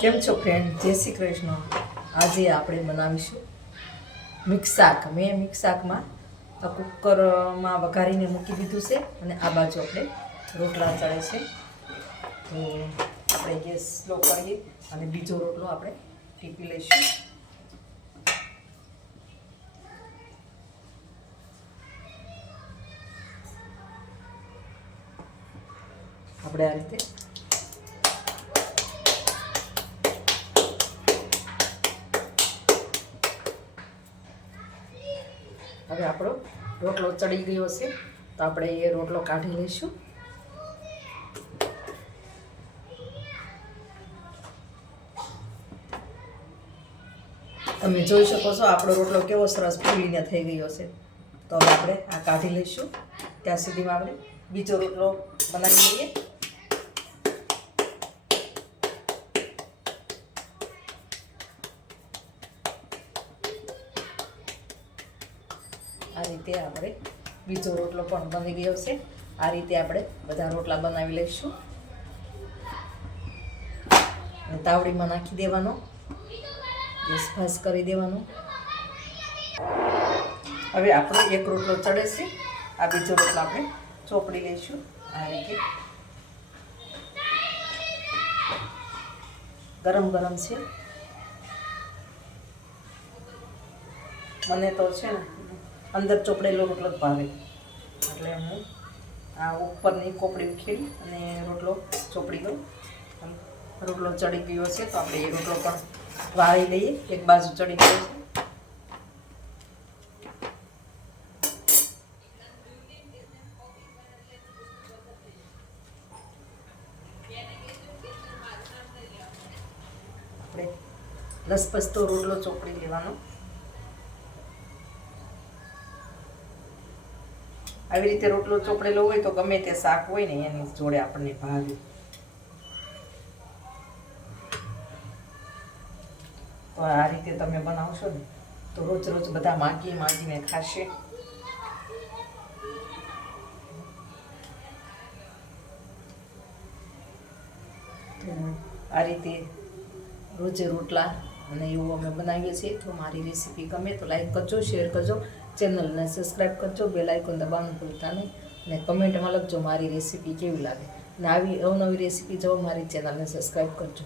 કેમ છો ફ્રેન્ડ જય શ્રી કૃષ્ણ. આજે આપણે બનાવીશું મિક્સ શાક. મેં મિક્સ શાકમાં આ કુકરમાં વઘારીને મૂકી દીધું છે અને આ બાજુ આપણે રોટલા ચડે છે. તો આપણે ગેસ સ્લો કરીએ અને બીજો રોટલો આપણે ટીપી લઈશું. આપણે આ રીતે હવે આપણો રોટલો ચડી ગયો છે. તો આપણે એ રોટલો કાઢી લઈશું. તમે જોઈ શકો છો આપણો રોટલો કેવો સરસ ફૂલીને થઈ ગયો છે. તો હવે આપણે આ કાઢી લઈશું. ત્યાં સુધીમાં આપણે બીજો રોટલો બનાવી લઈએ. આ રીતે આપણે બીજો રોટલો પણ બની ગયો છે. આ રીતે આપણે બધા રોટલા બનાવી લઈશું. તાવડીમાં નાખી દેવાનો. ગેસ કરી દેવાનો. હવે આપણો એક રોટલો ચડે છે. આ બીજો રોટલો આપણે ચોપડી લઈશું. આ રીતે. ગરમ ગરમ છે. મને તો છે ને અંદર ચોપડેલો રોટલો ભાવે. એટલે હું આ ઉપરની કોપડી ઉખેડી અને રોટલો ચોપડી દઉં. રોટલો ચડી ગયો છે, તો આપણે એ રોટલો પણ વાળી લઈએ. એક બાજુ ચડી ગયો છે. આપણે લસપસતો રોટલો ચોપડી લેવાનો. આવી રીતે રોટલો ચોપડેલો હોય તો ગમે તે શાક હોય ને એની જોડે આપણને ભાવે. તો આ રીતે તમે બનાવશો ને, તો રોજ રોજ બધા માગી માગીને ખાશે. આ રીતે રોજે રોટલા અને એવું અમે બનાવીએ છીએ. તો મારી રેસીપી ગમે તો લાઈક કરજો શેર કરજો. ચેનલને સબસ્ક્રાઈબ કરજો, બેલ આઇકોન દબાવવાનું ભૂલતા નહીં અને કમેન્ટમાં લખજો મારી રેસીપી કેવી લાગે. અને આવી અવનવી રેસીપી જો મારી ચેનલને સબસ્ક્રાઈબ કરજો.